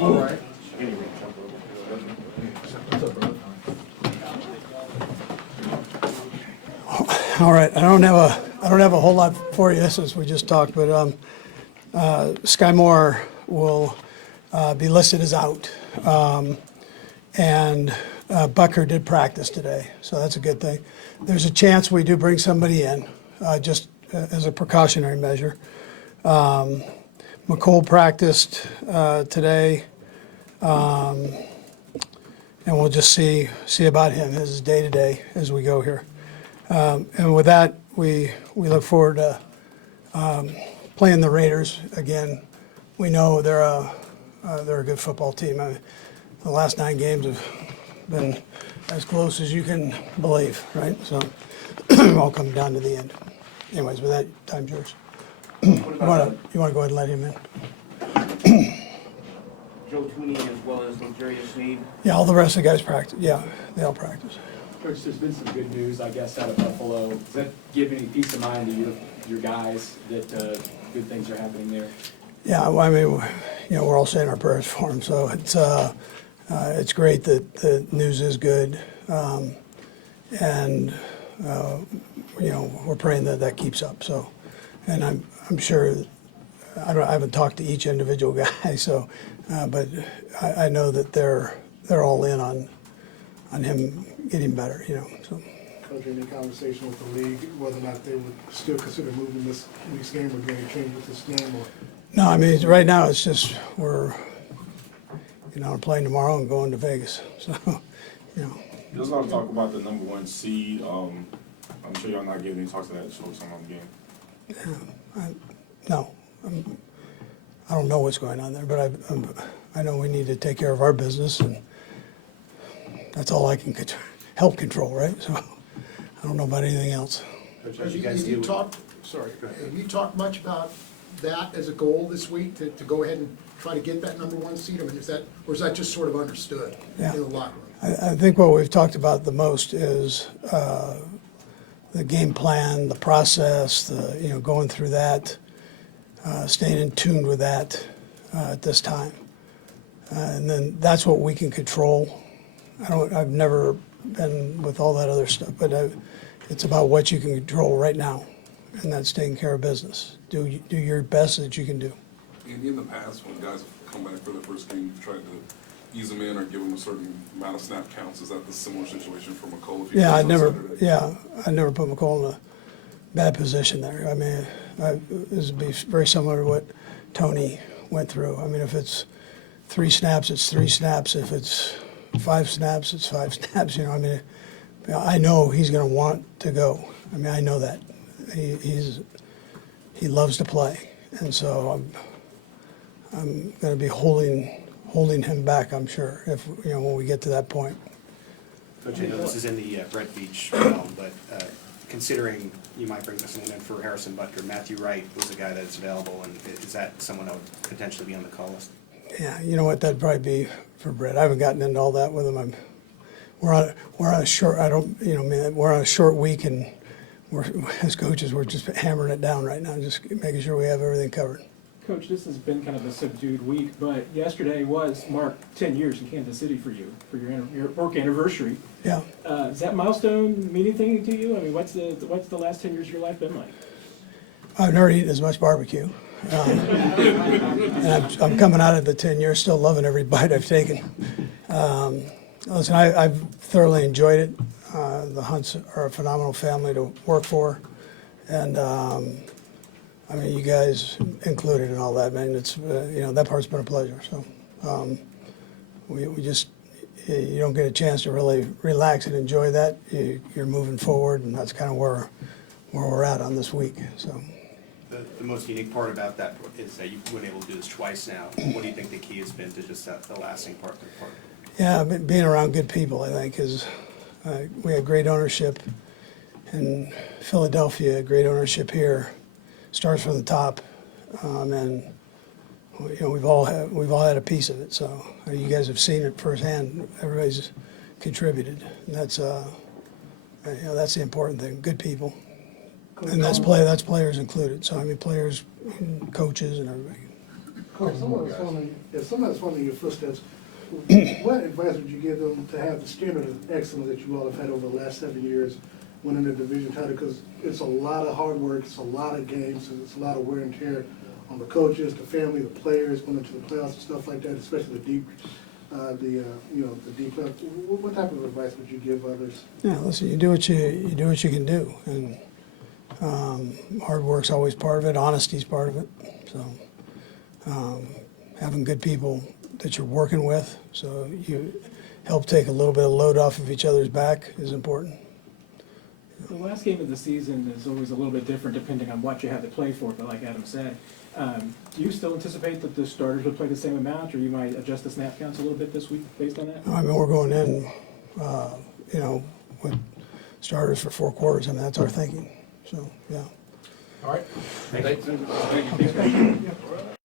All right. All right, I don't have a whole lot for you since we just talked, but Skyy Moore will be listed as out, and Bucker did practice today, so that's a good thing. There's a chance we do bring somebody in, just as a precautionary measure. Mecole practiced today, and we'll just see about him, his day-to-day as we go here. And with that, we look forward to playing the Raiders again. We know they're a good football team. The last 9 games have been as close as you can believe, right? So all come down to the end. Anyways, with that, time's yours. You want to go ahead and let him in? Joe Tooney as well as Luxurious Need. Yeah, all the rest of the guys practice. Yeah, they all practice. Coach, there's been some good news, I guess, out of Buffalo. Does that give any peace of mind to your guys that good things are happening there? Yeah, well, I mean, we're all saying our prayers for him, so it's great that the news is good, and we're praying that keeps up. So, and I'm sure I haven't talked to each individual guy, so, but I know that they're all in on him getting better, so. Coach, any conversation with the league, whether or not they would still consider moving this week's game or doing a change with this game? Or? No, I mean, right now it's just we're playing tomorrow and going to Vegas, so, There's a lot of talk about the #1 seed. I'm sure y'all not giving any talks to that so some on the game. No, I don't know what's going on there, but I know we need to take care of our business, and that's all I can help control, right? So I don't know about anything else. Coach, Have you talked much about that as a goal this week to go ahead and try to get that #1 seed? I mean, is that just sort of understood in the locker room? I think what we've talked about the most is the game plan, the process, going through that, staying in tune with that at this time, and then that's what we can control. I've never been with all that other stuff, but it's about what you can control right now, and that's taking care of business. Do your best that you can do. And in the past, when guys have come back for their first game, you've tried to ease them in or give them a certain amount of snap counts. Is that the similar situation for Mecole? Yeah, I never put Mecole in a bad position there. I mean, this would be very similar to what Tony went through. I mean, if it's 3 snaps, it's 3 snaps. If it's 5 snaps, it's 5 snaps. I mean, I know he's going to want to go. I mean, I know that he loves to play, and so I'm going to be holding him back. I'm sure if when we get to that point. Coach, I know this is in the Brent Beach realm, but considering you might bring someone in for Harrison Butker, Matthew Wright was a guy that's available, and is that someone that would potentially be on the call list? Yeah, you know what? That'd probably be for Brett. I haven't gotten into all that with him. We're on a short. We're on a short week, and as coaches, we're just hammering it down right now, just making sure we have everything covered. Coach, this has been kind of a subdued week, but yesterday marked 10 years in Kansas City for you, for your work anniversary. Yeah. Does that milestone mean anything to you? I mean, what's the last 10 years of your life been like? I've never eaten as much barbecue. And I'm coming out of the 10 years still loving every bite I've taken. Listen, I've thoroughly enjoyed it. The Hunts are a phenomenal family to work for. And I mean, you guys included in all that, man. It's, that part's been a pleasure. So we just, you don't get a chance to really relax and enjoy that. You're moving forward, and that's kind of where we're at on this week. So. The most unique part about that is that you've been able to do this twice now. What do you think the key has been to just the lasting part? Yeah, being around good people, I think, is we had great ownership in Philadelphia, great ownership here. Starts from the top, and we've all had a piece of it. So you guys have seen it firsthand. Everybody's contributed, and that's that's the important thing. Good people. And that's players included. So I mean, players, and coaches, and everybody. If someone's following your footsteps, what advice would you give them to have the standard of excellence that you all have had over the last 7 years, winning the division title? Because it's a lot of hard work, it's a lot of games, it's a lot of wear and tear on the coaches, the family, the players, going into the playoffs and stuff like that, especially the deep, the deep playoffs. What type of advice would you give others? Yeah, listen, you do what you can do, and hard work's always part of it. Honesty's part of it. So having good people that you're working with, so you help take a little bit of load off of each other's back is important. The last game of the season is always a little bit different depending on what you have to play for, but like Adam said, do you still anticipate that the starters would play the same amount, or you might adjust the snap counts a little bit this week based on that? I mean, we're going in, with starters for 4 quarters. I mean, that's our thinking. So, yeah. All right. Thank you.